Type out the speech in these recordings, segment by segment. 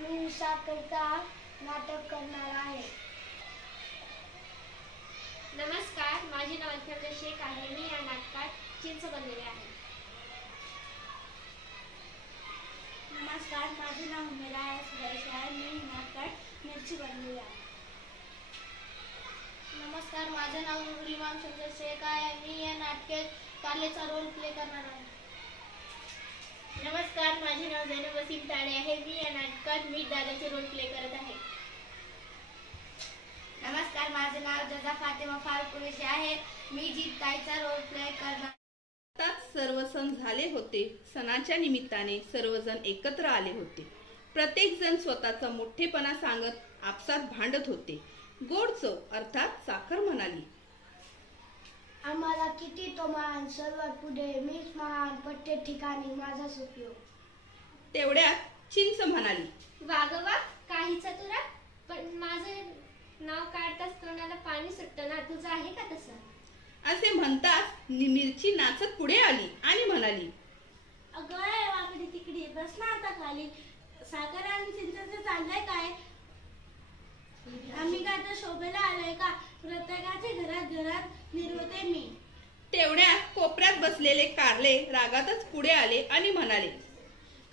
मी निशाकरता नाटक करणार आहे. नमस्कार, माझे नाव अल्फाजा शेख आहे. मी या नाटकात चिंच बनलेले आहे. नमस्कार, माझे नाव उमेरा सुरेश आहे. मी नाटकात मिरची बनलेली आहे. नमस्कार, माझे नाव नूर इमाम शमशेर शेख आहे. मी या नाटकात कारलेचा रोल प्ले करणार आहे. नमस्कार, माझे नाव जैनब वसीम ताळे आहे. मी या नाटकात मीठ दादाचे रोल प्ले करत आहे. नमस्कार, माझे नाव जजा फातेमा फारुक कुरेशी आहे. मी जीत ताईचा रोल प्ले करणार. सर्व सण झाले होते. सणाच्या निमित्ताने सर्वजण एकत्र आले होते. प्रत्येक जण स्वतःचा मोठेपणा सांगत आपसात भांडत होते. गोड चव अर्थात साखर म्हणाली, आम्हाला किती तो मान, सर्वात पुढे मीच महान, प्रत्येक ठिकाणी माझा सुखयोग. तेवढ्यात चिंच म्हणाली, वागवा काही चतुरा, पण माझं नाव काढताच तोंडाला पाणी सुटतं ना, तुझं आहे का तसं? असे म्हणताच मिरची नाचत पुढे आली आणि म्हणाली, अगं वाकडी तिकडी बस ना आता खाली. साखर आणि चिंचेचं चाललंय काय? आम्ही काय तर शोभेला आलोय का? प्रत्येकाच्या घरात घरात निर्वते मी. तेवढ्यात कोपऱ्यात बसलेले कारले रागातच पुढे आले आणि म्हणाले,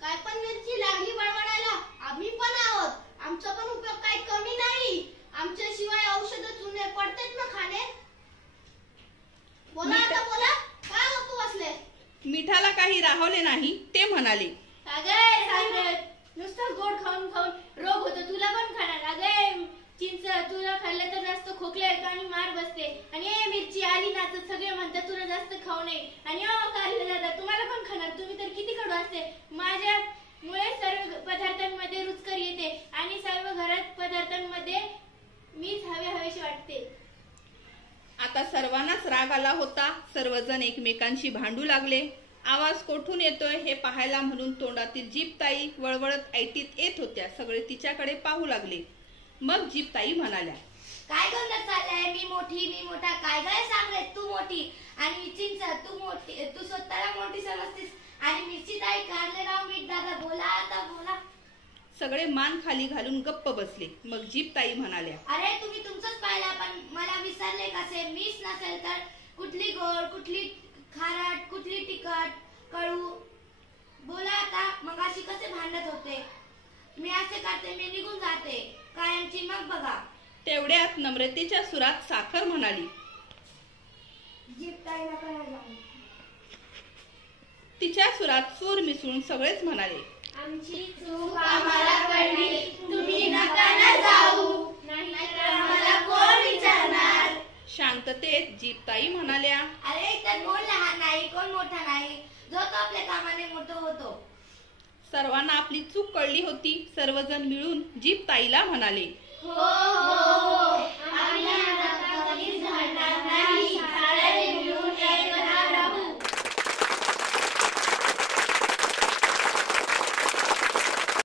काय पण मिरची लागली बडबडायला, आम्ही पण आहोत. आमचा पण उपयोग काही कमी नाही. आमच्याशिवाय औषध चुने पडतेत ना खाणे. बोला आता बोला, काय गप्प बसले? मिठाला काही राहवले नाही. ते म्हणाले, अगं साखर, नुसतं गोड खाऊन खाऊन रोग होतो, तुला पण खाणार. अगं चिंच, तुला खाल्लं तर जास्त खोकले येतो आणि मार बसते. आणि मिरची आली नाचत, सगळे म्हणतात तुला जास्त खाऊ नये. आणि कारले दादा, तुम्हाला पण खाणार, तुम्ही तर किती कडू असते. माझ्यामुळे सर्व पदार्थांमध्ये रुचकर येते आणि सर्व घरात पदार्थांमध्ये मीच हवेशी वाटते. आता सर्वांनाच राग आला होता. सर्वजण एकमेकांशी भांडू लागले. आवाज कोठून येतोय हे पाहायला म्हणून तोंडातील जीभताई वळवळत ऐटीत येत होत्या. सगळे तिच्याकडे पाहू लागले. मग जीभताई म्हणाल्या, काय गोंधळ चाललाय? मी मोठी, मी मोठा, काय काय सांगले? तू मोठी आणि चिंच तू मोठी, तू स्वतःला मोठी समजतेस. आणि मिरची ताई, कारले राव, मीठ दादा, बोला आता बोला. सगळे मान खाली घालून गप्प बसले. मग जीभताई म्हणाल्या, अरे तुम्ही तुमचंच पाहिलं, पण मला विसरले कसे? मीच नसेल तर कुठली गोड, कुठली खारट, कुठली तिखट, कडू? बोला आता. मग अशी कसे भांडत होते? मी असे करते, मी निघून जाते कायमची, मग बघा. तेवढ्यात नम्रतेच्या सुरात साखर म्हणाली, जीभताई नका जाऊ. तिच्या सुरात सूर मिसळून सगळेच म्हणाले, आमची चूक आम्हाला कळली, तुम्ही नका ना जाऊ, नाहीतर आम्हाला कोण विचारणार? शांततेत जीभताई म्हणाल्या, अरे तर कोण लहान नाही, कोण मोठा नाही, जो तो आपल्या कामाने मोठा होतो. सर्वांना आपली चूक कळली होती. सर्वजण मिळून जीभताईला म्हणाले, हो हो